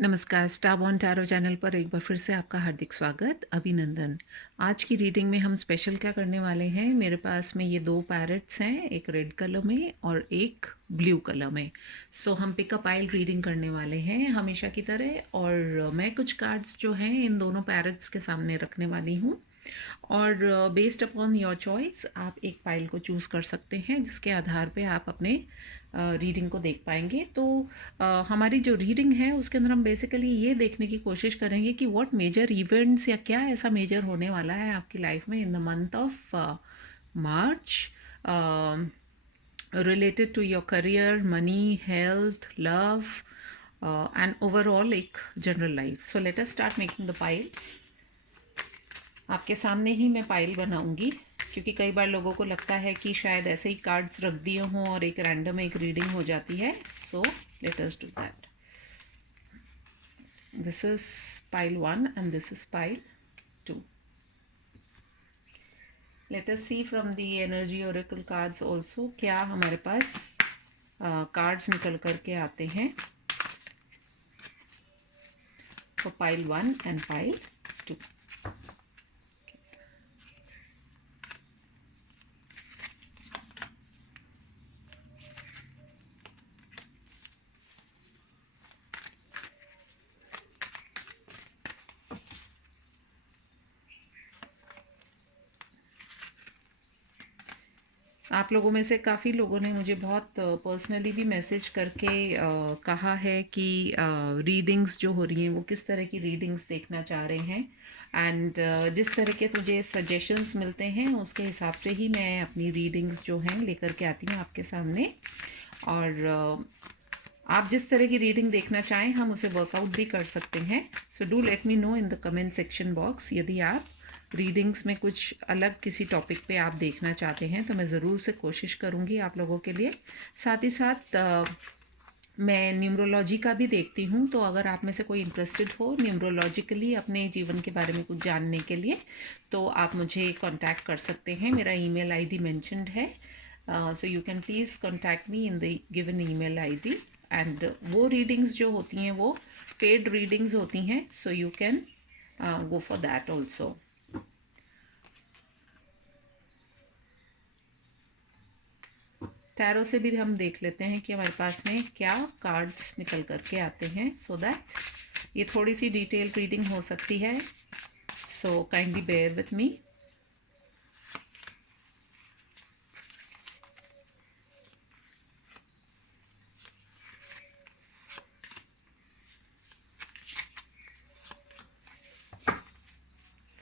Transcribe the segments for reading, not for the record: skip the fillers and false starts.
नमस्कार, star born tarot channel पर एक बार फिर से आपका हार्दिक स्वागत, अभिनंदन। आज की रीडिंग में हम स्पेशल क्या करने वाले हैं, मेरे पास में ये 2 पैरट्स हैं, एक रेड कलर में और एक ब्लू कलर में। सो हम पिक अ पाइल रीडिंग करने वाले हैं हमेशा की तरह, और मैं कुछ कार्ड्स जो हैं इन दोनों पैरट्स के सामने रखने वाली हूँ, और बेस्ड अपॉन योर चॉइस आप एक पाइल को चूज़ कर सकते हैं जिसके आधार पे आप अपने रीडिंग को देख पाएंगे। तो हमारी जो रीडिंग है उसके अंदर हम बेसिकली ये देखने की कोशिश करेंगे कि व्हाट मेजर इवेंट्स या क्या ऐसा मेजर होने वाला है आपकी लाइफ में इन the month of March, related to your career, money, health, love, and overall एक general life. So let us start making the piles. आपके सामने ही मैं पाइल बनाऊंगी, क्योंकि कई बार लोगों को लगता है कि शायद ऐसे ही कार्ड्स रख दिए हों और एक रैंडम एक रीडिंग हो जाती है। So let us do that. This is pile 1 and this is pile 2। Let us see from the energy oracle cards also क्या हमारे पास कार्ड्स निकल करके आते हैं फॉर पाइल 1 एंड पाइल 2। आप लोगों में से काफ़ी लोगों ने मुझे बहुत पर्सनली भी मैसेज करके कहा है कि रीडिंग्स जो हो रही हैं वो किस तरह की रीडिंग्स देखना चाह रहे हैं, एंड जिस तरह के मुझे सजेशंस मिलते हैं उसके हिसाब से ही मैं अपनी रीडिंग्स जो हैं लेकर के आती हूँ आपके सामने। और आप जिस तरह की रीडिंग देखना चाहें हम उसे वर्कआउट भी कर सकते हैं। So do let me know in the comment section box यदि आप रीडिंग्स में कुछ अलग किसी टॉपिक पे आप देखना चाहते हैं, तो मैं ज़रूर से कोशिश करूँगी आप लोगों के लिए। साथ ही साथ मैं न्यूमरोलॉजी का भी देखती हूँ, तो अगर आप में से कोई इंटरेस्टेड हो न्यूमरोलॉजिकली अपने जीवन के बारे में कुछ जानने के लिए तो आप मुझे कांटेक्ट कर सकते हैं। मेरा ईमेल आईडी मेंशन्ड है, so you can please contact me in the given email ID. And वो रीडिंग्स जो होती हैं वो पेड रीडिंग्स होती हैं, so you can go for that also. Tarot से भी हम देख लेते हैं कि हमारे पास में क्या कार्ड्स निकल करके आते हैं, सो दैट ये थोड़ी सी डिटेल रीडिंग हो सकती है, so kindly bear with me.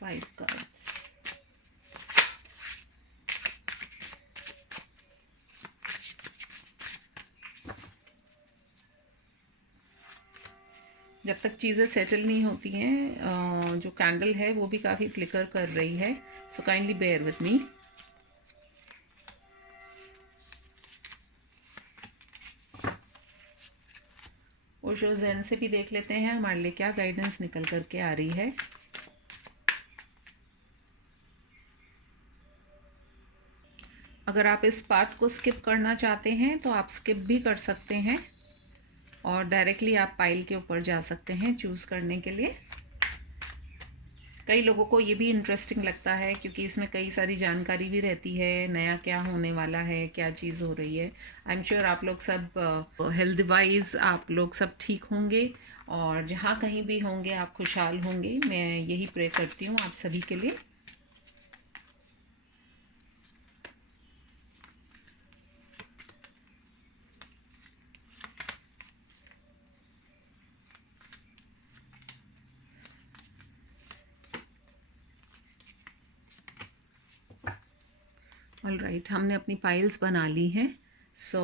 Five cards. जब तक चीज़ें सेटल नहीं होती हैं, जो कैंडल है वो भी काफ़ी फ्लिकर कर रही है, so kindly bear with me. Osho zen से भी देख लेते हैं हमारे लिए क्या गाइडेंस निकल करके आ रही है। अगर आप इस पार्ट को स्किप करना चाहते हैं तो आप स्किप भी कर सकते हैं और डायरेक्टली आप पाइल के ऊपर जा सकते हैं चूज़ करने के लिए। कई लोगों को ये भी इंटरेस्टिंग लगता है क्योंकि इसमें कई सारी जानकारी भी रहती है, नया क्या होने वाला है, क्या चीज़ हो रही है। आई एम श्योर आप लोग सब हेल्थ वाइज आप लोग सब ठीक होंगे और जहाँ कहीं भी होंगे आप खुशहाल होंगे। मैं यही प्रे करती हूँ आप सभी के लिए। ऑल राइट, हमने अपनी पाइल्स बना ली हैं। So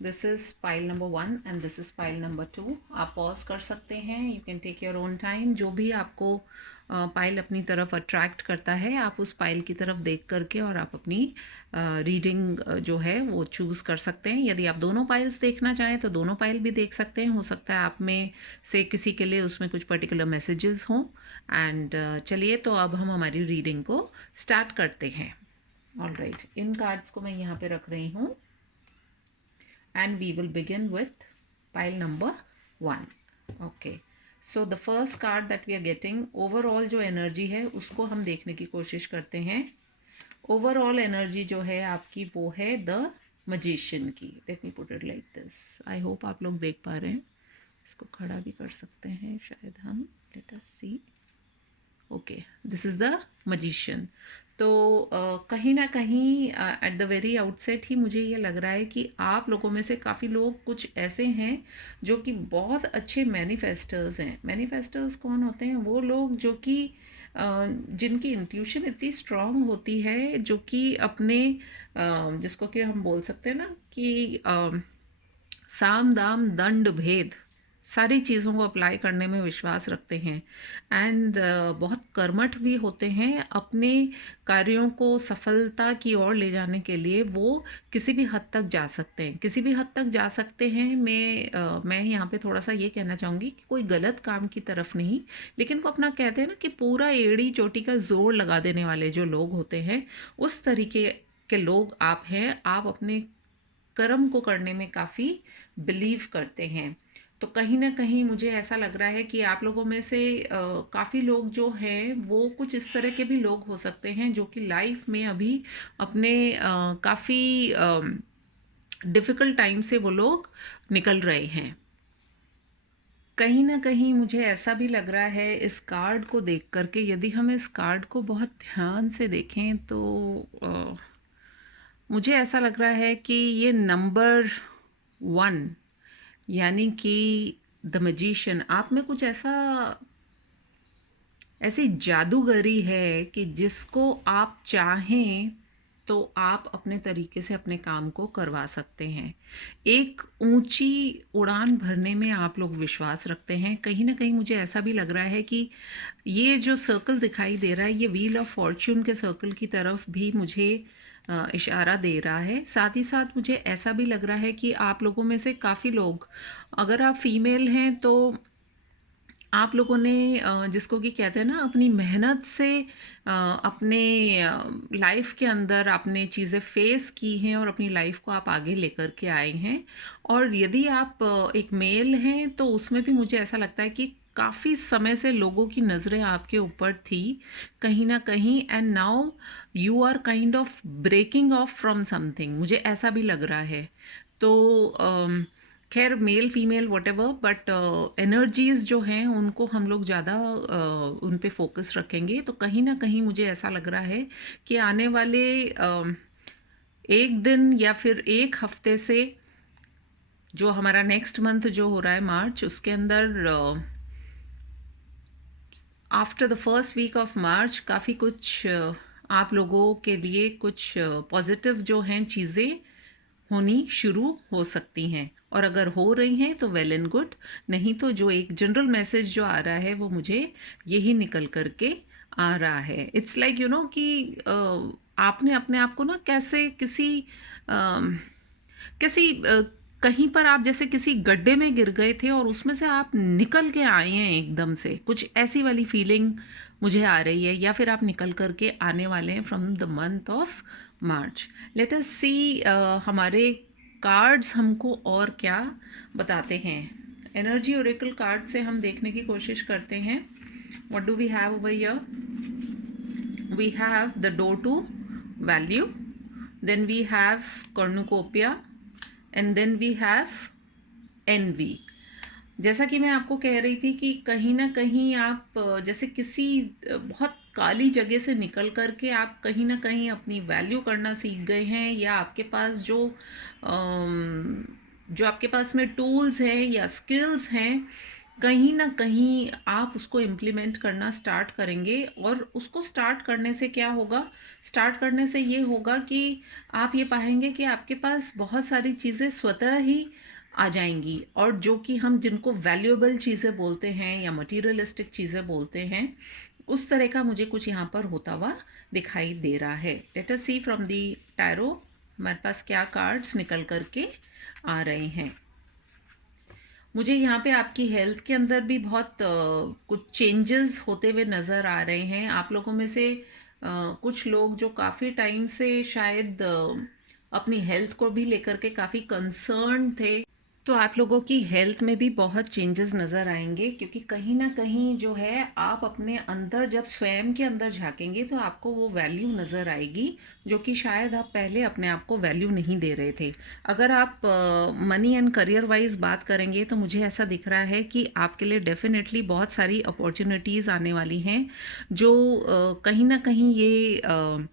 this is pile number 1 and this is pile number 2। आप पॉज कर सकते हैं, you can take your own time. जो भी आपको पाइल अपनी तरफ अट्रैक्ट करता है आप उस पाइल की तरफ देख करके और आप अपनी रीडिंग जो है वो चूज़ कर सकते हैं। यदि आप दोनों पाइल्स देखना चाहें तो दोनों पाइल भी देख सकते हैं, हो सकता है आप में से किसी के लिए उसमें कुछ पर्टिकुलर मैसेजेस हों। एंड चलिए तो अब हम हमारी रीडिंग को स्टार्ट करते हैं। ऑल राइट, इन कार्ड्स को मैं यहाँ पे रख रही हूँ and we will begin with pile number one. Okay, so the first card that we are getting, overall जो एनर्जी है उसको हम देखने की कोशिश करते हैं। ओवरऑल एनर्जी जो है आपकी वो है द मजिशियन की। Let me put it like this, I hope आप लोग देख पा रहे हैं। इसको खड़ा भी कर सकते हैं शायद हम। Let us see. Okay, this is the magician. तो कहीं ना कहीं एट द वेरी आउटसेट ही मुझे ये लग रहा है कि आप लोगों में से काफ़ी लोग कुछ ऐसे हैं जो कि बहुत अच्छे मैनिफेस्टर्स हैं। मैनिफेस्टर्स कौन होते हैं? वो लोग जो कि जिनकी इंट्यूशन इतनी स्ट्रांग होती है, जो कि अपने जिसको कि हम बोल सकते हैं ना कि साम दाम दंड भेद सारी चीज़ों को अप्लाई करने में विश्वास रखते हैं। एंड बहुत कर्मठ भी होते हैं। अपने कार्यों को सफलता की ओर ले जाने के लिए वो किसी भी हद तक जा सकते हैं, किसी भी हद तक जा सकते हैं। मैं यहाँ पे थोड़ा सा ये कहना चाहूँगी कि कोई गलत काम की तरफ नहीं, लेकिन वो अपना कहते हैं ना कि पूरा एड़ी चोटी का जोर लगा देने वाले जो लोग होते हैं, उस तरीके के लोग आप हैं। आप अपने कर्म को करने में काफ़ी बिलीव करते हैं। तो कहीं ना कहीं मुझे ऐसा लग रहा है कि आप लोगों में से काफ़ी लोग जो हैं वो कुछ इस तरह के भी लोग हो सकते हैं जो कि लाइफ में अभी अपने काफ़ी डिफ़िकल्ट टाइम से वो लोग निकल रहे हैं। कहीं ना कहीं मुझे ऐसा भी लग रहा है इस कार्ड को देख करके, यदि हम इस कार्ड को बहुत ध्यान से देखें तो मुझे ऐसा लग रहा है कि ये नंबर वन, यानी कि द मैजिशियन, आप में कुछ ऐसा ऐसी जादूगरी है कि जिसको आप चाहें तो आप अपने तरीके से अपने काम को करवा सकते हैं। एक ऊंची उड़ान भरने में आप लोग विश्वास रखते हैं। कहीं ना कहीं मुझे ऐसा भी लग रहा है कि ये जो सर्कल दिखाई दे रहा है, ये व्हील ऑफ फॉर्च्यून के सर्कल की तरफ भी मुझे इशारा दे रहा है। साथ ही साथ मुझे ऐसा भी लग रहा है कि आप लोगों में से काफ़ी लोग, अगर आप फीमेल हैं तो आप लोगों ने जिसको कि कहते हैं ना अपनी मेहनत से अपने लाइफ के अंदर आपने चीज़ें फेस की हैं और अपनी लाइफ को आप आगे लेकर के आए हैं। और यदि आप एक मेल हैं तो उसमें भी मुझे ऐसा लगता है कि काफ़ी समय से लोगों की नज़रें आपके ऊपर थी कहीं ना कहीं, and now you are kind of breaking off from something, मुझे ऐसा भी लग रहा है। तो खैर male female whatever, but energies जो हैं उनको हम लोग ज़्यादा उन पे फोकस रखेंगे। तो कहीं ना कहीं मुझे ऐसा लग रहा है कि आने वाले एक दिन या फिर एक हफ्ते से, जो हमारा नेक्स्ट मंथ जो हो रहा है मार्च, उसके अंदर after the first week of March काफ़ी कुछ आप लोगों के लिए कुछ पॉजिटिव जो हैं चीज़ें होनी शुरू हो सकती हैं। और अगर हो रही हैं तो वेल एंड गुड, नहीं तो जो एक जनरल मैसेज जो आ रहा है वो मुझे यही निकल करके आ रहा है। इट्स लाइक यू नो कि आपने अपने आप को ना कैसे किसी किसी कहीं पर आप जैसे किसी गड्ढे में गिर गए थे और उसमें से आप निकल के आए हैं एकदम से, कुछ ऐसी वाली फीलिंग मुझे आ रही है। या फिर आप निकल करके आने वाले हैं from the month of March. Let us see हमारे कार्ड्स हमको और क्या बताते हैं। एनर्जी ओरेकल कार्ड से हम देखने की कोशिश करते हैं। What do we have over here? We have the door to value, then we have cornucopia, and then we have envy। जैसा कि मैं आपको कह रही थी कि कहीं ना कहीं आप जैसे किसी बहुत काली जगह से निकल करके आप कहीं ना कहीं अपनी वैल्यू करना सीख गए हैं, या आपके पास जो आपके पास में टूल्स हैं या स्किल्स हैं, कहीं ना कहीं आप उसको इम्प्लीमेंट करना स्टार्ट करेंगे। और उसको स्टार्ट करने से क्या होगा? स्टार्ट करने से ये होगा कि आप ये पाएंगे कि आपके पास बहुत सारी चीज़ें स्वतः ही आ जाएंगी। और जो कि हम जिनको वैल्यूएबल चीज़ें बोलते हैं या मटीरियलिस्टिक चीज़ें बोलते हैं, उस तरह का मुझे कुछ यहाँ पर होता हुआ दिखाई दे रहा है। Let us see from the tarot हमारे पास क्या कार्ड्स निकल करके आ रहे हैं। मुझे यहाँ पे आपकी हेल्थ के अंदर भी बहुत कुछ चेंजेस होते हुए नज़र आ रहे हैं। आप लोगों में से कुछ लोग जो काफ़ी टाइम से शायद अपनी हेल्थ को भी लेकर के काफ़ी कंसर्न थे, तो आप लोगों की हेल्थ में भी बहुत चेंजेस नज़र आएंगे, क्योंकि कहीं ना कहीं जो है आप अपने अंदर जब स्वयं के अंदर झांकेंगे तो आपको वो वैल्यू नज़र आएगी जो कि शायद आप पहले अपने आप को वैल्यू नहीं दे रहे थे। अगर आप मनी एंड करियर वाइज बात करेंगे तो मुझे ऐसा दिख रहा है कि आपके लिए डेफिनेटली बहुत सारी अपॉर्चुनिटीज़ आने वाली हैं, जो कहीं ना कहीं ये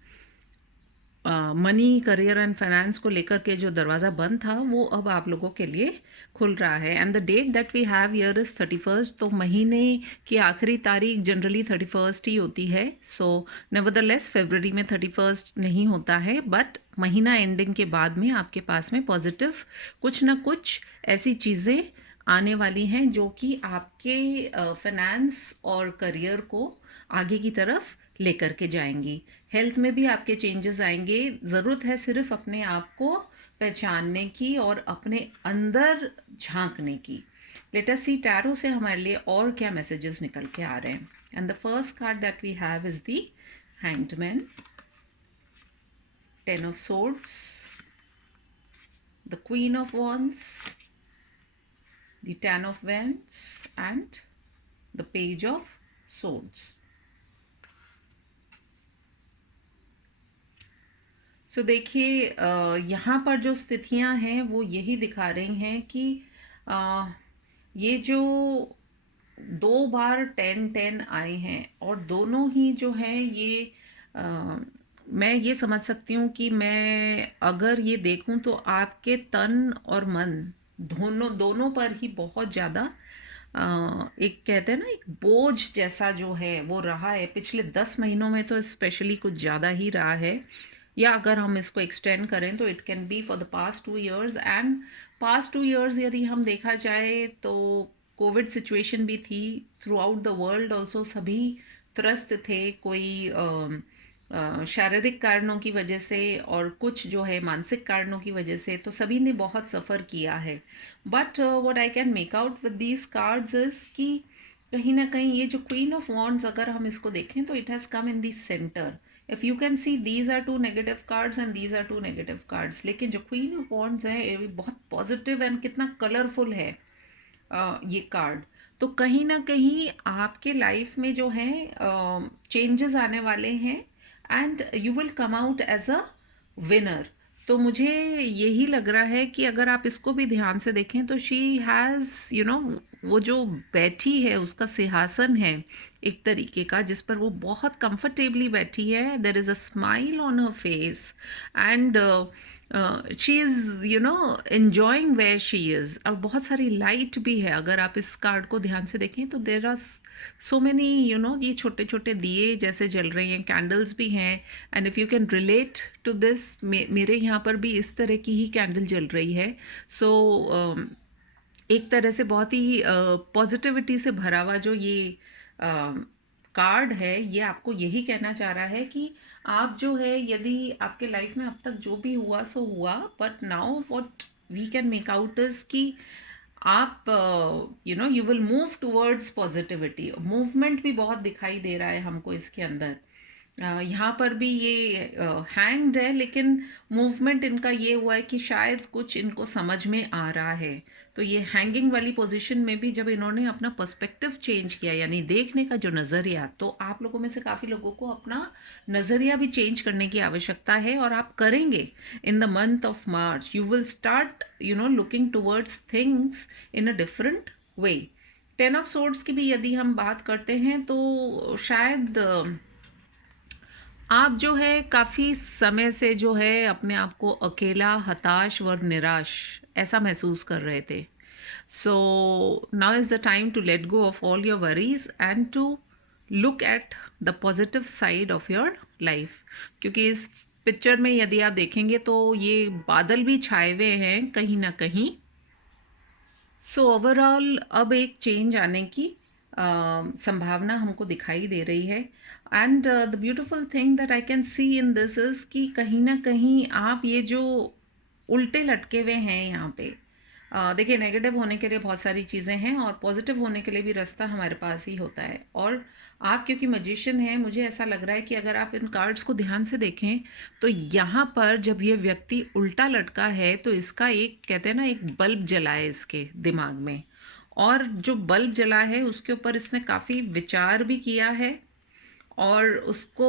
मनी करियर एंड फाइनेंस को लेकर के जो दरवाज़ा बंद था वो अब आप लोगों के लिए खुल रहा है। And the date that we have year is 31st, तो महीने की आखिरी तारीख जनरली 31st ही होती है। सो नेवरदलेस फरवरी में 31st नहीं होता है, बट महीना एंडिंग के बाद में आपके पास में पॉजिटिव कुछ ना कुछ ऐसी चीज़ें आने वाली हैं जो कि आपके फाइनेंस और करियर को आगे की तरफ लेकर के जाएंगी। हेल्थ में भी आपके चेंजेस आएंगे। ज़रूरत है सिर्फ अपने आप को पहचानने की और अपने अंदर झांकने की। लेट अस सी टैरो से हमारे लिए और क्या मैसेजेस निकल के आ रहे हैं। And the first card that we have is the hanged man, 10 of swords, the queen of wands, the 10 of wands and the page of swords. So देखिए, यहाँ पर जो स्थितियाँ हैं वो यही दिखा रही हैं कि अ, ये जो 2 बार 10-10 आए हैं और दोनों ही जो हैं ये मैं ये समझ सकती हूँ कि मैं अगर ये देखूँ तो आपके तन और मन दोनों दोनों पर ही बहुत ज़्यादा एक कहते हैं ना, एक बोझ जैसा जो है वो रहा है पिछले 10 महीनों में, तो स्पेशली कुछ ज़्यादा ही रहा है। या अगर हम इसको एक्सटेंड करें तो it can be for the past 2 years। And past 2 years यदि हम देखा जाए तो कोविड सिचुएशन भी थी through out the world also. सभी त्रस्त थे, कोई शारीरिक कारणों की वजह से और कुछ जो है मानसिक कारणों की वजह से, तो सभी ने बहुत सफ़र किया है। But what I can make out with these cards is कि कहीं ना कहीं ये जो क्वीन ऑफ वॉन्ड्स अगर हम इसको देखें तो it has come in the centre. If you can see these are 2 negative cards and these are 2 negative cards, लेकिन जो क्वीन ऑफ वॉन्ड्स है ये बहुत पॉजिटिव एंड कितना कलरफुल है ये कार्ड। तो कहीं ना कहीं आपके लाइफ में जो है चेंजेस आने वाले हैं and you will come out as a winner. तो मुझे यही लग रहा है कि अगर आप इसको भी ध्यान से देखें तो शी हैज़ वो जो बैठी है उसका सिंहासन है एक तरीके का, जिस पर वो बहुत कंफर्टेबली बैठी है। There is a smile on her face and she is enjoying where she is. और बहुत सारी लाइट भी है, अगर आप इस कार्ड को ध्यान से देखें तो देर आर सो मैनी ये छोटे छोटे दिए जैसे जल रहे हैं, कैंडल्स भी हैं। And if you can relate to this, मेरे यहाँ पर भी इस तरह की ही कैंडल जल रही है। सो एक तरह से बहुत ही पॉजिटिविटी से भरा हुआ जो ये कार्ड है, ये आपको यही कहना चाह रहा है कि आप जो है, यदि आपके लाइफ में अब तक जो भी हुआ सो हुआ, but now what we can make out is कि आप you will move towards positivity. Movement भी बहुत दिखाई दे रहा है हमको इसके अंदर। यहाँ पर भी ये हैंग्ड है, लेकिन मूवमेंट इनका ये हुआ है कि शायद कुछ इनको समझ में आ रहा है। तो ये हैंगिंग वाली पोजीशन में भी जब इन्होंने अपना पर्सपेक्टिव चेंज किया, यानी देखने का जो नज़रिया, तो आप लोगों में से काफ़ी लोगों को अपना नज़रिया भी चेंज करने की आवश्यकता है और आप करेंगे। इन the month of March you will start looking towards things in a different way. 10 of swords की भी यदि हम बात करते हैं तो शायद आप जो है काफ़ी समय से जो है अपने आप को अकेला, हताश व निराश ऐसा महसूस कर रहे थे। So now is the time to let go of all your worries and to look at the positive side of your life. क्योंकि इस पिक्चर में यदि आप देखेंगे तो ये बादल भी छाए हुए हैं कहीं ना कहीं। सो ओवरऑल अब एक चेंज आने की संभावना हमको दिखाई दे रही है। And the beautiful thing that I can C in this is कि कहीं ना कहीं आप ये जो उल्टे लटके हुए हैं यहाँ पे, देखिए, नेगेटिव होने के लिए बहुत सारी चीज़ें हैं और पॉजिटिव होने के लिए भी रास्ता हमारे पास ही होता है। और आप क्योंकि मैजिशियन हैं, मुझे ऐसा लग रहा है कि अगर आप इन कार्ड्स को ध्यान से देखें तो यहाँ पर जब ये व्यक्ति उल्टा लटका है तो इसका एक कहते हैं ना, एक बल्ब जला है इसके दिमाग में। और जो बल्ब जला है उसके ऊपर इसने काफ़ी विचार भी किया है और उसको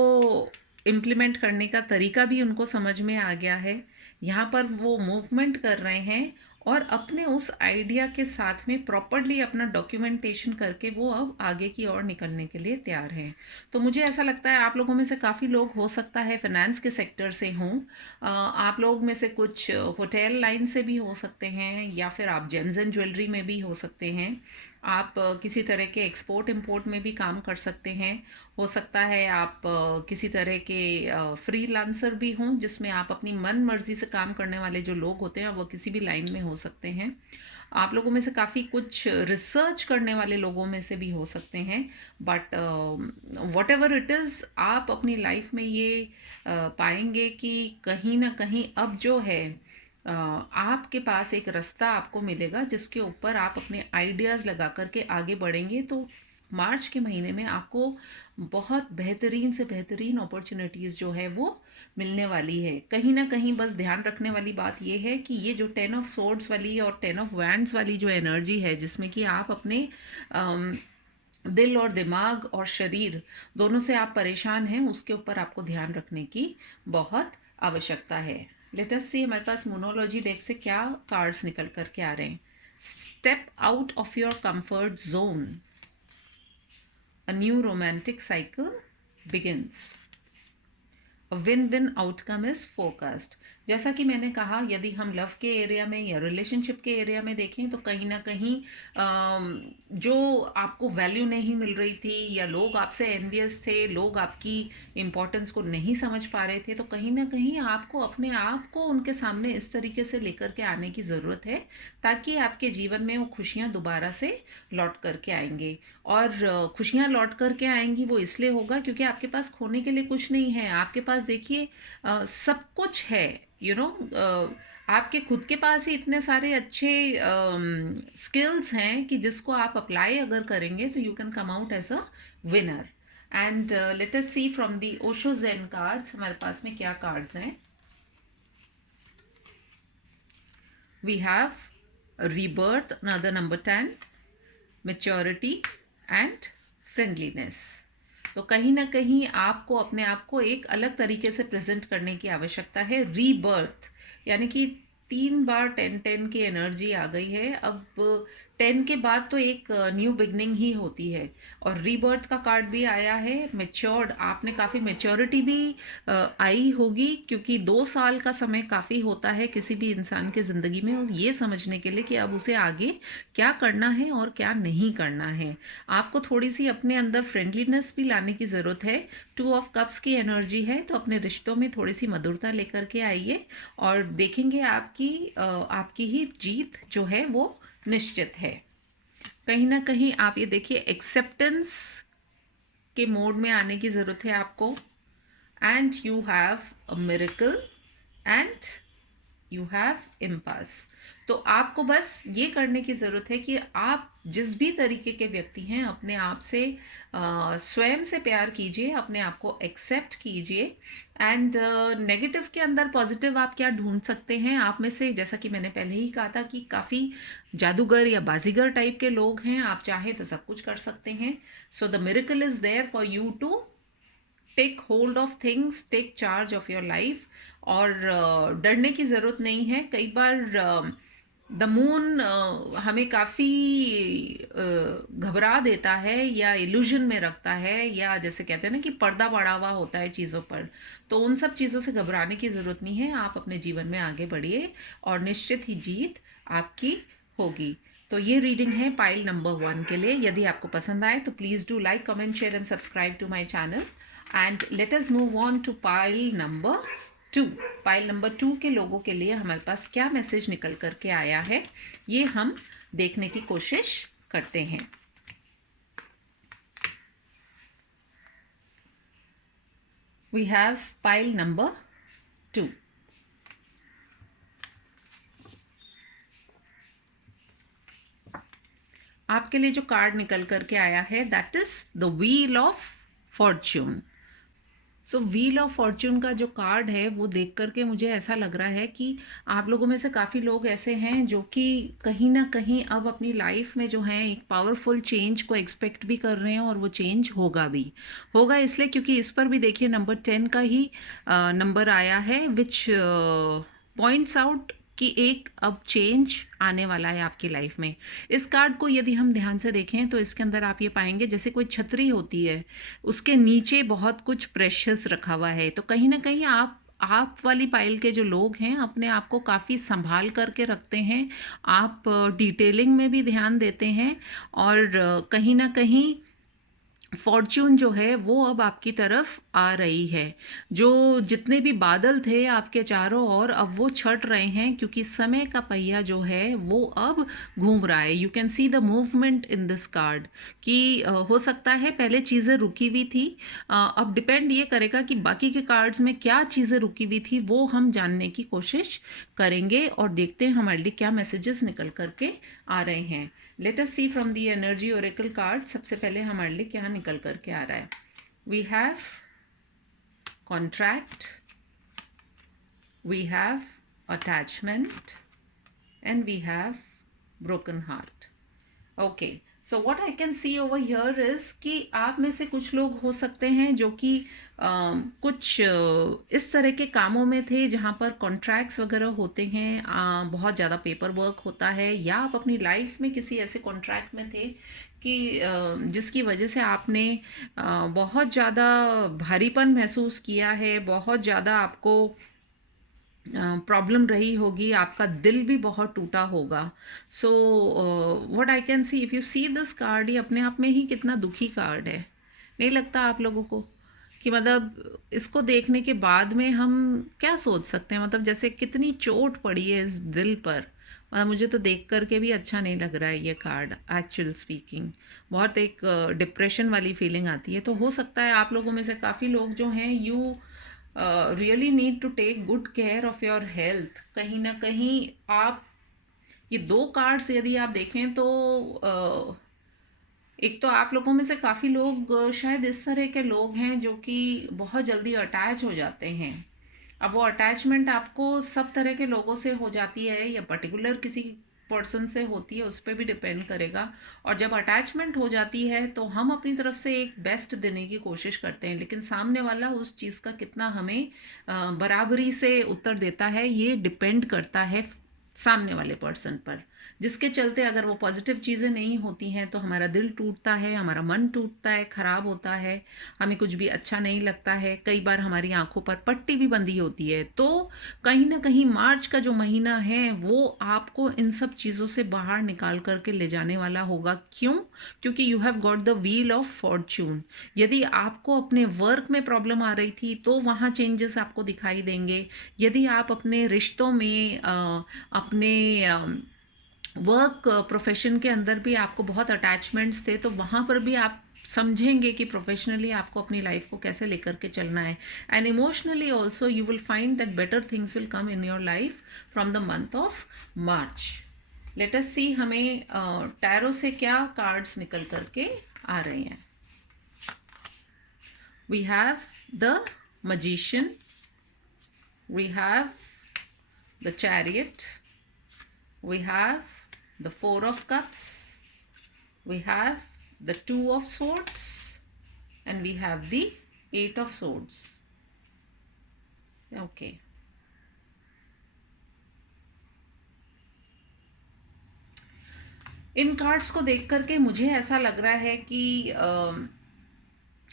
इम्प्लीमेंट करने का तरीका भी उनको समझ में आ गया है। यहाँ पर वो मूवमेंट कर रहे हैं और अपने उस आइडिया के साथ में प्रॉपरली अपना डॉक्यूमेंटेशन करके वो अब आगे की ओर निकलने के लिए तैयार हैं। तो मुझे ऐसा लगता है आप लोगों में से काफ़ी लोग हो सकता है फाइनेंस के सेक्टर से हों, आप लोग में से कुछ होटल लाइन से भी हो सकते हैं या फिर आप जेम्स एंड ज्वेलरी में भी हो सकते हैं। आप किसी तरह के एक्सपोर्ट इंपोर्ट में भी काम कर सकते हैं। हो सकता है आप किसी तरह के फ्रीलांसर भी हों जिसमें आप अपनी मन मर्जी से काम करने वाले जो लोग होते हैं वो किसी भी लाइन में हो सकते हैं। आप लोगों में से काफ़ी कुछ रिसर्च करने वाले लोगों में से भी हो सकते हैं। But what ever it is, आप अपनी लाइफ में ये पाएंगे कि कहीं ना कहीं अब जो है आपके पास एक रास्ता आपको मिलेगा जिसके ऊपर आप अपने आइडियाज़ लगा करके आगे बढ़ेंगे। तो मार्च के महीने में आपको बहुत बेहतरीन से बेहतरीन अपॉर्चुनिटीज़ जो है वो मिलने वाली है। कहीं ना कहीं बस ध्यान रखने वाली बात ये है कि ये जो 10 ऑफ सोर्ड्स वाली और 10 ऑफ वैंड्स वाली जो एनर्जी है जिसमें कि आप अपने अम, दिल और दिमाग और शरीर दोनों से आप परेशान हैं, उसके ऊपर आपको ध्यान रखने की बहुत आवश्यकता है। लेट अस सी हमारे पास मोनोलॉजी डेक से क्या कार्ड्स निकल कर के आ रहे हैं। Step out of your comfort zone, a new romantic cycle begins. A win-win outcome is forecast. जैसा कि मैंने कहा, यदि हम लव के एरिया में या रिलेशनशिप के एरिया में देखें तो कहीं ना कहीं जो आपको वैल्यू नहीं मिल रही थी या लोग आपसे एनवियस थे, लोग आपकी इम्पोर्टेंस को नहीं समझ पा रहे थे, तो कहीं ना कहीं आपको अपने आप को उनके सामने इस तरीके से लेकर के आने की ज़रूरत है ताकि आपके जीवन में वो खुशियाँ दोबारा से लौट करके आएंगे। और खुशियाँ लौट करके आएंगी वो इसलिए होगा क्योंकि आपके पास खोने के लिए कुछ नहीं है। आपके पास देखिए सब कुछ है, आपके खुद के पास ही इतने सारे अच्छे स्किल्स हैं कि जिसको आप अप्लाई अगर करेंगे तो you can come out as a winner. And let us see from the Osho zen cards हमारे पास में क्या कार्ड्स हैं। We have rebirth, another number 10, maturity and friendliness। तो कहीं ना कहीं आपको अपने आप को एक अलग तरीके से प्रेजेंट करने की आवश्यकता है। रीबर्थ यानी कि 3 बार 10-10 की एनर्जी आ गई है। अब 10 के बाद तो एक न्यू बिगनिंग ही होती है। और रीबर्थ का कार्ड भी आया है। मेच्योर्ड, आपने काफ़ी मेच्योरिटी भी आई होगी क्योंकि 2 साल का समय काफ़ी होता है किसी भी इंसान के ज़िंदगी में और ये समझने के लिए कि अब उसे आगे क्या करना है और क्या नहीं करना है। आपको थोड़ी सी अपने अंदर फ्रेंडलीनेस भी लाने की ज़रूरत है। 2 ऑफ कप्स की एनर्जी है तो अपने रिश्तों में थोड़ी सी मधुरता लेकर के आइए और देखेंगे आपकी ही जीत जो है वो निश्चित है। कहीं ना कहीं आप ये देखिए, एक्सेप्टेंस के मोड में आने की ज़रूरत है आपको। And you have a miracle and you have impulse. तो आपको बस ये करने की ज़रूरत है कि आप जिस भी तरीके के व्यक्ति हैं अपने आप से स्वयं से प्यार कीजिए, अपने आप को एक्सेप्ट कीजिए। एंड नेगेटिव के अंदर पॉजिटिव आप क्या ढूंढ सकते हैं। आप में से, जैसा कि मैंने पहले ही कहा था, कि काफ़ी जादूगर या बाजीगर टाइप के लोग हैं, आप चाहें तो सब कुछ कर सकते हैं। So the miracle is there for you to take hold of things, take charge of your life. और डरने की ज़रूरत नहीं है। कई बार द मून हमें काफ़ी घबरा देता है या इल्यूजन में रखता है, या जैसे कहते हैं ना कि पर्दा पड़ा हुआ होता है चीज़ों पर। तो उन सब चीज़ों से घबराने की ज़रूरत नहीं है। आप अपने जीवन में आगे बढ़िए और निश्चित ही जीत आपकी होगी। तो ये रीडिंग है पाइल नंबर 1 के लिए। यदि आपको पसंद आए तो please do like, comment, share and subscribe to my channel. And let us move on to pile number 2। Pile number 2 के लोगों के लिए हमारे पास क्या मैसेज निकल करके आया है ये हम देखने की कोशिश करते हैं। We have pile number 2। आपके लिए जो कार्ड निकल करके आया है that is the wheel of fortune. So wheel of fortune का जो कार्ड है वो देख करके मुझे ऐसा लग रहा है कि आप लोगों में से काफ़ी लोग ऐसे हैं जो कि कहीं ना कहीं अब अपनी लाइफ में जो है एक पावरफुल चेंज को एक्सपेक्ट भी कर रहे हैं, और वो चेंज होगा भी। होगा इसलिए क्योंकि इस पर भी देखिए नंबर 10 का ही नंबर आया है, विच पॉइंट्स आउट कि एक अब चेंज आने वाला है आपकी लाइफ में। इस कार्ड को यदि हम ध्यान से देखें तो इसके अंदर आप ये पाएंगे जैसे कोई छतरी होती है, उसके नीचे बहुत कुछ प्रेशियस रखा हुआ है। तो कहीं ना कहीं आप वाली पाइल के जो लोग हैं अपने आप को काफ़ी संभाल करके रखते हैं। आप डिटेलिंग में भी ध्यान देते हैं, और कहीं ना कहीं फॉर्च्यून जो है वो अब आपकी तरफ आ रही है। जो जितने भी बादल थे आपके चारों ओर अब वो छट रहे हैं, क्योंकि समय का पहिया जो है वो अब घूम रहा है। You can see the movement in this card कि हो सकता है पहले चीज़ें रुकी हुई थी। अब डिपेंड ये करेगा कि बाकी के कार्ड्स में क्या चीज़ें रुकी हुई थी वो हम जानने की कोशिश करेंगे, और देखते हैं हमारे लिए क्या मैसेजेस निकल करके आ रहे हैं। Let us see from the energy oracle card सबसे पहले हमारे लिए क्या निकल करके आ रहा है। We have contract, we have attachment, and we have broken heart. Okay, so what I can see over here is कि आप में से कुछ लोग हो सकते हैं जो कि कुछ इस तरह के कामों में थे जहाँ पर कॉन्ट्रैक्ट्स वगैरह होते हैं, बहुत ज़्यादा पेपर वर्क होता है, या आप अपनी लाइफ में किसी ऐसे कॉन्ट्रैक्ट में थे कि जिसकी वजह से आपने बहुत ज़्यादा भारीपन महसूस किया है, बहुत ज़्यादा आपको प्रॉब्लम रही होगी, आपका दिल भी बहुत टूटा होगा। सो what I can C, if you see this card, ये अपने आप में ही कितना दुखी कार्ड है। नहीं लगता आप लोगों को कि मतलब इसको देखने के बाद में हम क्या सोच सकते हैं, मतलब जैसे कितनी चोट पड़ी है इस दिल पर। मतलब मुझे तो देख करके भी अच्छा नहीं लग रहा है ये कार्ड, एक्चुअल स्पीकिंग। बहुत एक डिप्रेशन वाली फीलिंग आती है। तो हो सकता है आप लोगों में से काफ़ी लोग जो हैं you really need to take good care of your health. कहीं ना कहीं आप ये दो कार्ड्स यदि आप देखें तो एक तो आप लोगों में से काफ़ी लोग शायद इस तरह के लोग हैं जो कि बहुत जल्दी अटैच हो जाते हैं। अब वो अटैचमेंट आपको सब तरह के लोगों से हो जाती है या पर्टिकुलर किसी पर्सन से होती है, उस पर भी डिपेंड करेगा। और जब अटैचमेंट हो जाती है तो हम अपनी तरफ से एक बेस्ट देने की कोशिश करते हैं, लेकिन सामने वाला उस चीज़ का कितना हमें बराबरी से उत्तर देता है ये डिपेंड करता है सामने वाले पर्सन पर। जिसके चलते अगर वो पॉजिटिव चीज़ें नहीं होती हैं तो हमारा दिल टूटता है, हमारा मन टूटता है, ख़राब होता है, हमें कुछ भी अच्छा नहीं लगता है। कई बार हमारी आंखों पर पट्टी भी बंधी होती है। तो कहीं ना कहीं मार्च का जो महीना है वो आपको इन सब चीज़ों से बाहर निकाल करके ले जाने वाला होगा। क्यों? क्योंकि you have got the wheel of Fortune. यदि आपको अपने वर्क में प्रॉब्लम आ रही थी तो वहाँ चेंजेस आपको दिखाई देंगे। यदि आप अपने रिश्तों में अपने वर्क प्रोफेशन के अंदर भी आपको बहुत अटैचमेंट्स थे तो वहाँ पर भी आप समझेंगे कि प्रोफेशनली आपको अपनी लाइफ को कैसे लेकर के चलना है। And emotionally also you will find that better things will come in your life from the month of March. Let us see हमें टैरो से क्या कार्ड्स निकल करके आ रहे हैं। We have the magician, we have the chariot, we have the four of cups, we have the two of swords, and we have the eight of swords. Okay, in cards को देख करके मुझे ऐसा लग रहा है कि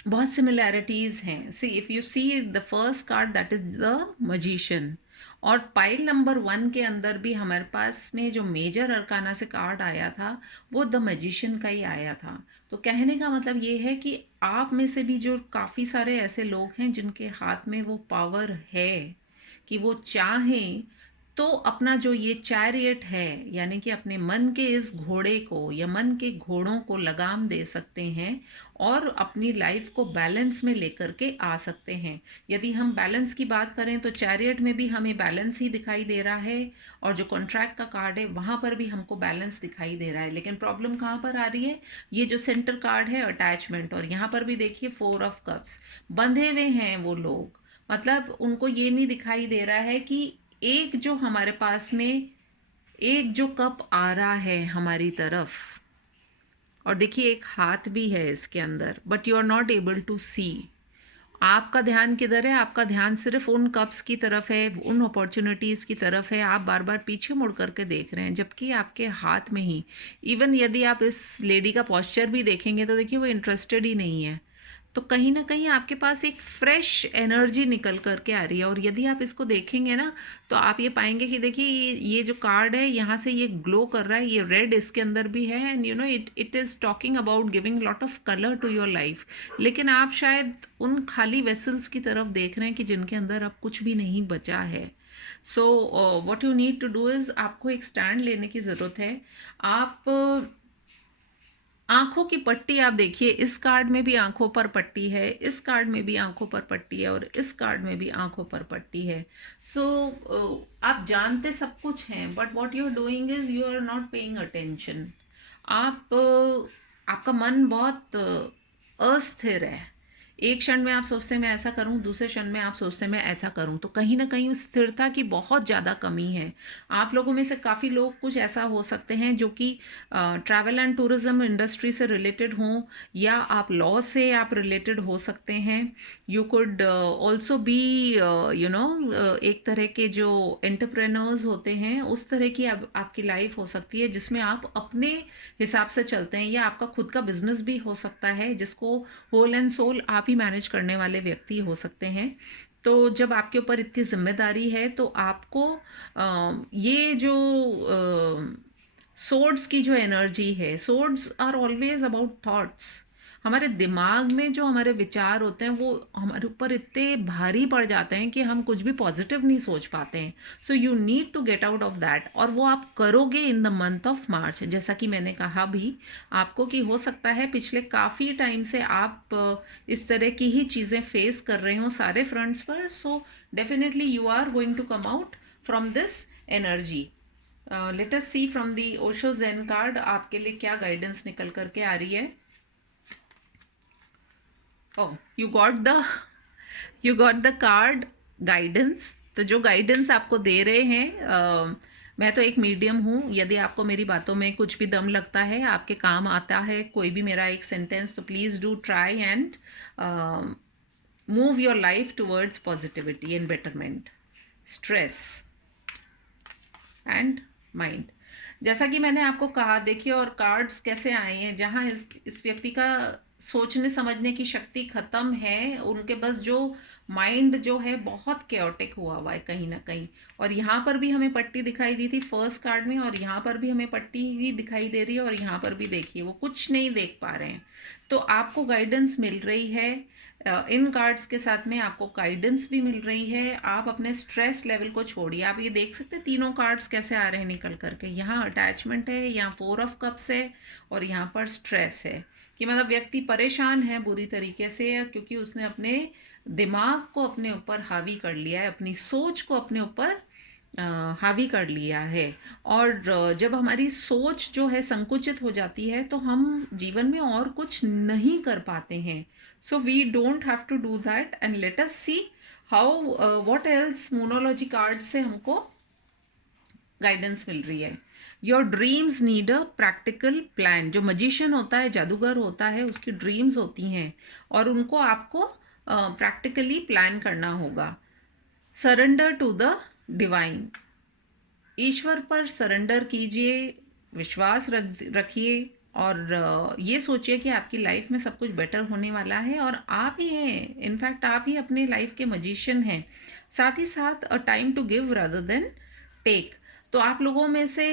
बहुत सिमिलैरिटीज़ हैं। See if you see the first card that is the magician, और पाइल नंबर 1 के अंदर भी हमारे पास में जो मेजर अरकाना से कार्ड आया था वो द मजीशियन का ही आया था। तो कहने का मतलब ये है कि आप में से भी जो काफ़ी सारे ऐसे लोग हैं जिनके हाथ में वो पावर है कि वो चाहें तो अपना जो ये चैरियट है, यानी कि अपने मन के इस घोड़े को या मन के घोड़ों को लगाम दे सकते हैं और अपनी लाइफ को बैलेंस में लेकर के आ सकते हैं। यदि हम बैलेंस की बात करें तो चैरियट में भी हमें बैलेंस ही दिखाई दे रहा है, और जो कॉन्ट्रैक्ट का कार्ड है वहाँ पर भी हमको बैलेंस दिखाई दे रहा है। लेकिन प्रॉब्लम कहाँ पर आ रही है? ये जो सेंटर कार्ड है अटैचमेंट, और यहाँ पर भी देखिए 4 ऑफ कप्स, बंधे हुए हैं वो लोग। मतलब उनको ये नहीं दिखाई दे रहा है कि एक जो हमारे पास में एक जो कप आ रहा है हमारी तरफ, और देखिए एक हाथ भी है इसके अंदर, but you are not able to see. आपका ध्यान किधर है? आपका ध्यान सिर्फ उन कप्स की तरफ है, उन अपॉर्चुनिटीज़ की तरफ है। आप बार बार पीछे मुड़ करके देख रहे हैं, जबकि आपके हाथ में ही, इवन यदि आप इस लेडी का पॉस्चर भी देखेंगे तो देखिए वो इंटरेस्टेड ही नहीं है। तो कहीं ना कहीं आपके पास एक फ्रेश एनर्जी निकल करके आ रही है। और यदि आप इसको देखेंगे ना, तो आप ये पाएंगे कि देखिए ये जो कार्ड है यहाँ से ये ग्लो कर रहा है, ये रेड इसके अंदर भी है, and you know it is talking about giving lot of colour to your life. लेकिन आप शायद उन खाली वेसल्स की तरफ देख रहे हैं कि जिनके अंदर अब कुछ भी नहीं बचा है। So what you need to do is, आपको एक स्टैंड लेने की ज़रूरत है। आप आंखों की पट्टी आप देखिए, इस कार्ड में भी आंखों पर पट्टी है, इस कार्ड में भी आंखों पर पट्टी है, और इस कार्ड में भी आंखों पर पट्टी है। सो आप जानते सब कुछ हैं, but what you are doing is you are not paying attention. आप आपका मन बहुत अस्थिर है। एक क्षण में आप सोचते हैं मैं ऐसा करूं, दूसरे क्षण में आप सोचते हैं मैं ऐसा करूं। तो कहीं ना कहीं स्थिरता की बहुत ज़्यादा कमी है। आप लोगों में से काफ़ी लोग कुछ ऐसा हो सकते हैं जो कि ट्रैवल एंड टूरिज्म इंडस्ट्री से रिलेटेड हों, या आप लॉ से आप रिलेटेड हो सकते हैं। You could also be you know एक तरह के जो एंटरप्रेन्योर्स होते हैं, उस तरह की आपकी लाइफ हो सकती है जिसमें आप अपने हिसाब से चलते हैं, या आपका खुद का बिजनेस भी हो सकता है जिसको होल एंड सोल आप ही मैनेज करने वाले व्यक्ति हो सकते हैं। तो जब आपके ऊपर इतनी जिम्मेदारी है तो आपको ये जो सोर्ड्स की जो एनर्जी है, swords are always about thoughts. हमारे दिमाग में जो हमारे विचार होते हैं वो हमारे ऊपर इतने भारी पड़ जाते हैं कि हम कुछ भी पॉजिटिव नहीं सोच पाते हैं। So you need to get out of that, और वो आप करोगे in the month of March. जैसा कि मैंने कहा भी आपको कि हो सकता है पिछले काफ़ी टाइम से आप इस तरह की ही चीज़ें फेस कर रहे हो सारे फ्रंट्स पर। So definitely you are going to come out from this energy. Let us see from the Osho zen card आपके लिए क्या गाइडेंस निकल करके आ रही है। Oh, you got the card guidance. तो जो गाइडेंस आपको दे रहे हैं, मैं तो एक मीडियम हूँ। यदि आपको मेरी बातों में कुछ भी दम लगता है, आपके काम आता है कोई भी मेरा एक सेंटेंस, तो please do try and move your life towards positivity and betterment, stress and mind. जैसा कि मैंने आपको कहा, देखिए और कार्ड्स कैसे आए हैं, जहाँ इस व्यक्ति का सोचने समझने की शक्ति खत्म है, उनके बस जो माइंड जो है बहुत केओटिक हुआ हुआ है कहीं ना कहीं। और यहाँ पर भी हमें पट्टी दिखाई दी थी फर्स्ट कार्ड में, और यहाँ पर भी हमें पट्टी ही दिखाई दे रही है, और यहाँ पर भी देखिए वो कुछ नहीं देख पा रहे हैं। तो आपको गाइडेंस मिल रही है, इन कार्ड्स के साथ में आपको गाइडेंस भी मिल रही है। आप अपने स्ट्रेस लेवल को छोड़िए। आप ये देख सकते हैं तीनों कार्ड्स कैसे आ रहे हैं निकल करके। यहाँ अटैचमेंट है, यहाँ 4 ऑफ कप्स है, और यहाँ पर स्ट्रेस है। कि मतलब व्यक्ति परेशान है बुरी तरीके से, क्योंकि उसने अपने दिमाग को अपने ऊपर हावी कर लिया है, अपनी सोच को अपने ऊपर हावी कर लिया है। और जब हमारी सोच जो है संकुचित हो जाती है तो हम जीवन में और कुछ नहीं कर पाते हैं। So we don't have to do that, and let us see how what else moonology card से हमको गाइडेंस मिल रही है। Your dreams need a practical plan. जो मजिशियन होता है, जादूगर होता है, उसकी ड्रीम्स होती हैं और उनको आपको प्रैक्टिकली प्लान करना होगा। Surrender to the divine. ईश्वर पर सरेंडर कीजिए, विश्वास रखिए, और ये सोचिए कि आपकी लाइफ में सब कुछ बेटर होने वाला है, और आप ही हैं, इनफैक्ट आप ही अपने लाइफ के मजिशियन हैं। साथ ही साथ a time to give rather than take. तो आप लोगों में से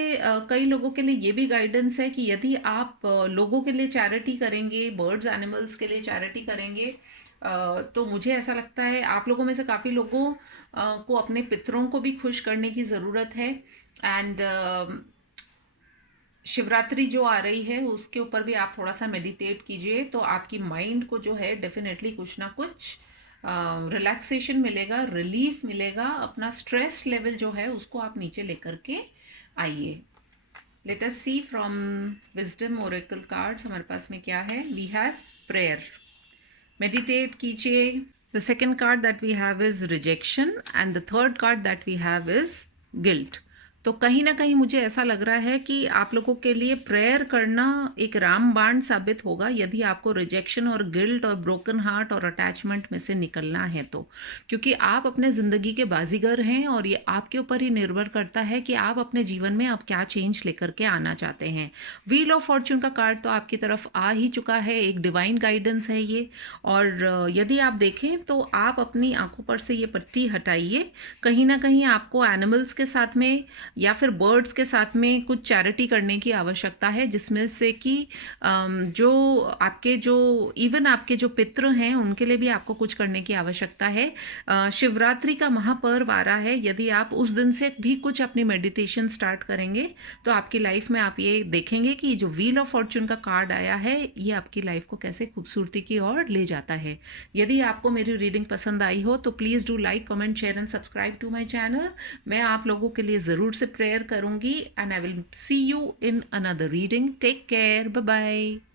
कई लोगों के लिए ये भी गाइडेंस है कि यदि आप लोगों के लिए चैरिटी करेंगे, बर्ड्स एनिमल्स के लिए चैरिटी करेंगे, तो मुझे ऐसा लगता है आप लोगों में से काफ़ी लोगों को अपने पितरों को भी खुश करने की ज़रूरत है। एंड शिवरात्रि जो आ रही है उसके ऊपर भी आप थोड़ा सा मेडिटेट कीजिए, तो आपकी माइंड को जो है डेफिनेटली कुछ ना कुछ रिलैक्सेशन मिलेगा, रिलीफ मिलेगा, अपना स्ट्रेस लेवल जो है उसको आप नीचे लेकर के आइए। Let us see from wisdom oracle cards हमारे पास में क्या है। वी हैव प्रेयर, मेडिटेट कीजिए। The second card that we have is rejection and the third card that we have is guilt. तो कहीं ना कहीं मुझे ऐसा लग रहा है कि आप लोगों के लिए प्रेयर करना एक रामबाण साबित होगा यदि आपको रिजेक्शन और गिल्ट और ब्रोकन हार्ट और अटैचमेंट में से निकलना है तो, क्योंकि आप अपने ज़िंदगी के बाजीगर हैं और ये आपके ऊपर ही निर्भर करता है कि आप अपने जीवन में अब क्या चेंज लेकर के आना चाहते हैं। व्हील ऑफ फॉर्च्यून का कार्ड तो आपकी तरफ आ ही चुका है, एक डिवाइन गाइडेंस है ये। और यदि आप देखें तो आप अपनी आंखों पर से ये पट्टी हटाइए। कहीं ना कहीं आपको एनिमल्स के साथ में या फिर बर्ड्स के साथ में कुछ चैरिटी करने की आवश्यकता है, जिसमें से कि जो आपके जो पितृ हैं उनके लिए भी आपको कुछ करने की आवश्यकता है। शिवरात्रि का महापर्व आ रहा है, यदि आप उस दिन से भी कुछ अपनी मेडिटेशन स्टार्ट करेंगे तो आपकी लाइफ में आप ये देखेंगे कि जो व्हील ऑफ फॉर्च्यून का कार्ड आया है ये आपकी लाइफ को कैसे खूबसूरती की ओर ले जाता है। यदि आपको मेरी रीडिंग पसंद आई हो तो please do like, comment, share and subscribe to my channel. मैं आप लोगों के लिए ज़रूर से प्रेयर करूंगी and I will see you in another reading. Take care, bye bye.